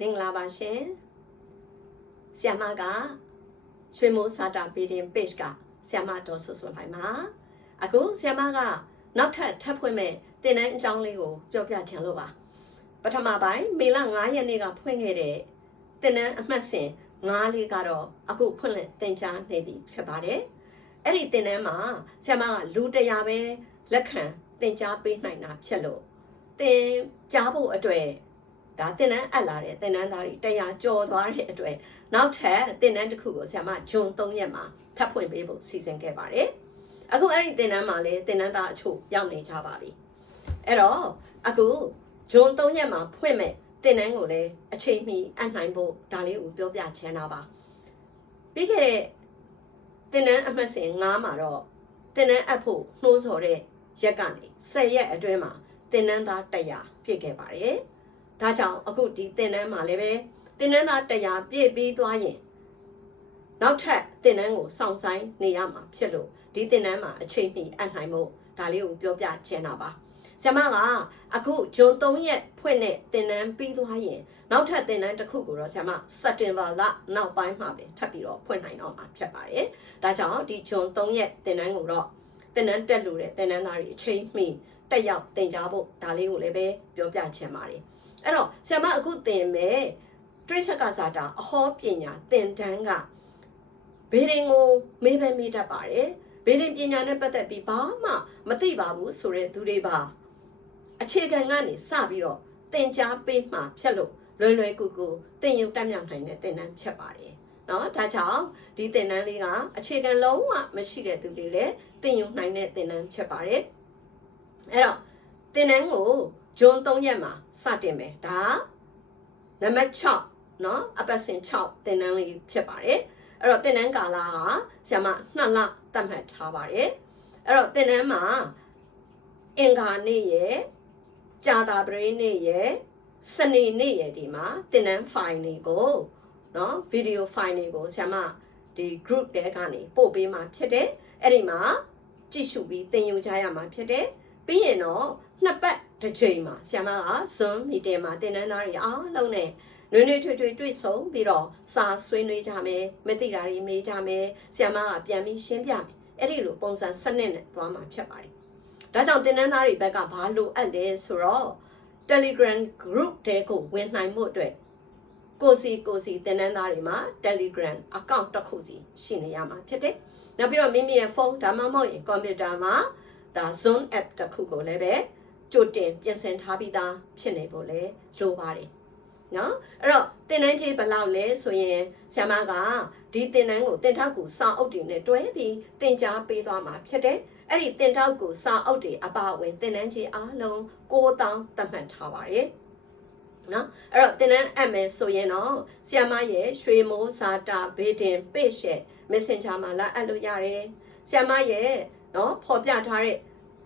မင်္ဂလာပါရှင်ဆရာမကရွှေမိုးစာတာဗီဒီယို page ကဆရာမတော်ဆွဆွလိုက်ပါအခုဆရာမကနောက်ထပ်ဖွင့်မဲ့သင်တန်းအကြောင်းလေးကိုပြောပြချင်လို့ပါပထမပိုင်းမေလ9ရက်နေ့ကဖွင့်ခဲ့တဲ့သင်တန်းအမှတ်စဉ်9လေးကတော့အခုဖွင့်လင့်သင်ကြားနေပြီဖြစ်ပါတယ်အဲ့ဒီသင်တန်းမှာဆရာမကလူ100ပဲလက်ခံသင်ကြားပေးနိုင်တာဖြစ်လို့သင်ကြားဖို့အတွက်ဒါသင်တန်းအပ်လာတဲ့သင်တန်းသားတွေ100ကျော်သွားတဲ့အတွက်နောက်ထပ်သင်တန်းတစ်ခုကိုဆရာမဂျွန်3ရက်မှာထပ်ဖွင့်ပေးဖို့စီစဉ်ခဲ့ပါတယ်အခုအဲ့ဒီသင်တန်းမှာလည်းသင်တန်းသားအချို့ရောက်နေကြပါပြီအဲ့တော့အခုဂျွန်3ရက်မှာဖွင့်မဲ့သင်တန်းကိုလည်းအချိန်မီအပ်နိုင်ဖို့ဒါလေးကိုပြောပြချင်တာပါပြီးခဲ့တဲ့သင်တန်းအမှတ်စဉ်9မှာတော့သင်တန်းအပ်ဖို့နှိုးဆော်တဲ့ရက်ကနေ10ရက်အတွင်းမှာသင်တန်းသား100ပြည့်ခဲ့ပါတယ်ဒါကြောင့်အခုဒီသင်တန်းမှာလည်းပဲသင်တန်းသား100ပြည့်ပြီးသွားရင်နောက်ထပ်သင်တန်းကိုစောင့်ဆိုင်နေရမှာဖြစ်လို့ဒီသင်တန်းမှာအချိန်မီအပ်နိုင်ဖို့ဒါလေးကိုပြောပြချင်တာပါဆရာမကအခုဂျွန်3ရက်ဖွင့်တဲ့သင်တန်းပြီးသွားရင်နောက်ထပ်သင်တန်းတစ်ခုကိုတော့ဆရာမစက်တင်ဘာလနောက်ပိုင်းမှာပဲထပ်ပြီးတော့ဖွင့်နိုင်တော့မှာဖြစ်ပါတယ်ဒါကြောင့်ဒီဂျွန်3ရက်သင်တန်းကိုတော့သင်တန်းတက်လို့တဲ့သင်တန်းသားတွေအချိန်မီတက်ရောက်သင်ကြားဖို့ဒါလေးကိုလည်းပဲပြောပြချင်ပါတယ်အဲ့တော့ဆရာမအခုသင်မဲ့တရိစကစာတာအဟောပညာသင်တန်းကဘေးရင်ကိုမေးပဲမေးတတ်ပါတယ်ဘေးရင်ပညာနဲ့ပတ်သက်ပြီးဘာမှမသိပါဘူးဆိုတဲ့သူတွေပါအခြေခံကနေစပြီးတော့သင်ကြားပေးမှဖြစ်လို့လွယ်ကူကူသင်ယူတတ်မြောက်နိုင်တဲ့သင်တန်းဖြစ်ပါတယ်เนาะဒါကြောင့်ဒီသင်တန်းလေးကအခြေခံလုံးဝမရှိတဲ့သူတွေလည်းသင်ယူနိုင်တဲ့သင်တန်းဖြစ်ပါတယ်အဲ့တော့သင်တန်းကိုဂျွန်3ရက်မှာစတင်မယ်ဒါနံပါတ်6เนาะအပတ်စဉ်6သင်တန်းလေးဖြစ်ပါတယ်အဲ့တော့သင်တန်းကာလကဆရာမ2လသတ်မှတ်ထားပါတယ်အဲ့တော့သင်တန်းမှာအင်္ဂါနေ့ရယ်ကြာသပတေးနေ့ရယ်စနေနေ့ရယ်ဒီမှာသင်တန်း file တွေကိုเนาะ video file တွေကိုဆရာမဒီ group တဲကနေပို့ပေးမှာဖြစ်တယ်အဲ့ဒီမှာကြည့်ရှုပြီးသင်ယူကြရမှာဖြစ်တယ်ပြီးရင်တော့နှစ်ပတ်တစ်ချိန်မှာဆရာမက Zoom meeting မှာသင်တန်းသားတွေအားလုံးနဲ့နွေးနွေးထွေးထွေးတွေ့ဆုံပြီးတော့စာဆွေးနွေးကြမယ်မသိတာတွေမေးကြမယ်ဆရာမကပြန်ပြီးရှင်းပြမယ်အဲ့ဒီလိုပုံစံစနစ်နဲ့သွားမှာဖြစ်ပါတယ်ဒါကြောင့်သင်တန်းသားတွေဘက်ကဘာလိုအပ်လဲဆိုတော့ Telegram group တဲကိုဝင်နိုင်မှုအတွက်ကိုစီသင်တန်းသားတွေမှာ Telegram account တစ်ခုစီရှိနေရမှာဖြစ်တယ်နောက်ပြီးတော့မိမိရဲ့ဖုန်းဒါမှမဟုတ်ရင်ကွန်ပျူတာမှာဒါ Zoom app တစ်ခုကိုလည်းပဲကြိုတင်ပြင်ဆင်ထားပြီးသားဖြစ်နေဖို့လည်းလိုပါတယ်နော်အဲ့တော့သင်တန်းကြီးဘယ်လောက်လဲဆိုရင်ဆရာမကဒီသင်တန်းကိုသင်ထောက်ကူစာအုပ်တွေနဲ့တွဲပြီးသင်ကြားပေးသွားမှာဖြစ်တယ်အဲ့ဒီသင်ထောက်ကူစာအုပ်တွေအပါအဝင်သင်တန်းကြီးအားလုံး9000သတ်မှတ်ထားပါတယ်နော်အဲ့တော့သင်တန်းအပ်မယ်ဆိုရင်တော့ဆရာမရဲ့ရွှေမိုးစာတာဘေးတင် page ရဲ့ Messenger မှာလာအပ်လို့ရတယ်ဆရာမရဲ့နော်ဖော်ပြထားတဲ့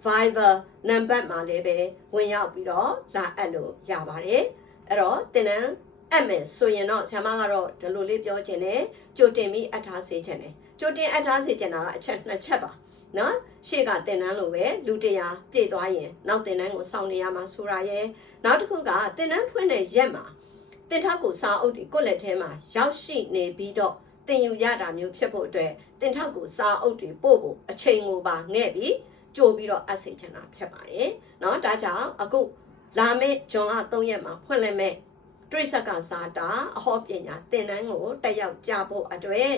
Viber နံပါတ်မှာလည်းပဲဝင်ရောက်ပြီးတော့လာအပ်လို့ရပါတယ်အဲ့တော့သင်တန်းအပ်မယ်ဆိုရင်တော့ဆရာမကတော့ဒီလိုလေးပြောချင်တယ်ကြိုတင်ပြီးအပ်ထားစေချင်တယ်ကြိုတင်အပ်ထားစေချင်တာကအချက်2ချက်ပါနော်ရှေ့ကသင်တန်းလိုပဲလူ100ပြည့်သွားရင်နောက်သင်တန်းကိုစောင့်နေရမှာဆိုတာရယ်နောက်တစ်ခုကသင်တန်းဖွင့်တဲ့ရက်မှာသင်ထောက်ကူစာအုပ်တွေကိုလက်ထဲမှာရောက်ရှိနေပြီးတော့သင်ယူရတာမျိုးဖြစ်ဖို့အတွက်သင်ထောက်ကူစာအုပ်တွေပို့ဖို့အချိန်ကိုပါငဲ့ပြီးကြိုပြီးတော့အပ်စေချင်တာဖြစ်ပါတယ်เนาะဒါကြောင့်အခုလာမယ့်ဂျွန်လ3ရက်မှာဖွင့်လှစ်မဲ့တရိစကစာတာအဟောပညာသင်တန်းကိုတက်ရောက်ကြဖို့အတွက်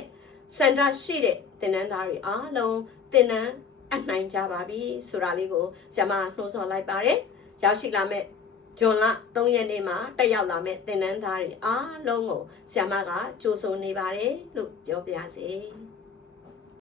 စင်တာရှိတဲ့သင်တန်းသားတွေအားလုံးသင်တန်းအနိုင်ကြပါပြီဆိုတာလေးကိုဆရာမနှိုးဆော်လိုက်ပါတယ်ရောက်ရှိလာမဲ့ဂျွန်လ3ရက်နေ့မှာတက်ရောက်လာမဲ့သင်တန်းသားတွေအားလုံးကိုဆရာမကကြိုဆိုနေပါတယ်လို့ပြောပြပါစေ